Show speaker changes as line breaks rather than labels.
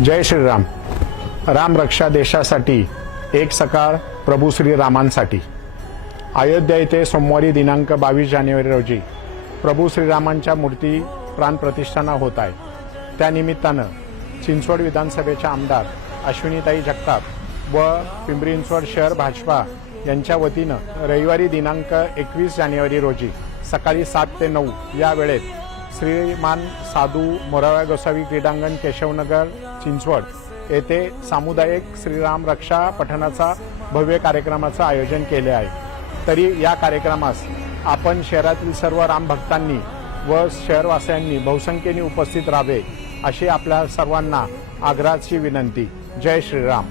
जय श्रीराम. राम रक्षा देशासाठी एक सकाळ प्रभू श्रीरामांसाठी अयोध्या येथे सोमवारी दिनांक बावीस जानेवारी रोजी प्रभू श्रीरामांच्या मूर्ती प्राणप्रतिष्ठाना होत आहे. त्यानिमित्तानं चिंचवड विधानसभेच्या आमदार अश्विनीताई जगताप व पिंपरी चिंचवड शहर भाजपा यांच्या वतीनं रविवारी दिनांक एकवीस जानेवारी रोजी सकाळी सात ते नऊ या वेळेत श्रीमान साधू मोराव्या गोसावी क्रीडांगण केशवनगर चिंचवड. येथे सामुदायिक श्रीराम रक्षा पठणाचा भव्य कार्यक्रमाचं आयोजन केले आहे. तरी या कार्यक्रमास आपण शहरातील सर्व रामभक्तांनी व शहरवासियांनी बहुसंख्येने उपस्थित राहावे अशी आपल्या सर्वांना आग्रहाची विनंती. जय श्रीराम.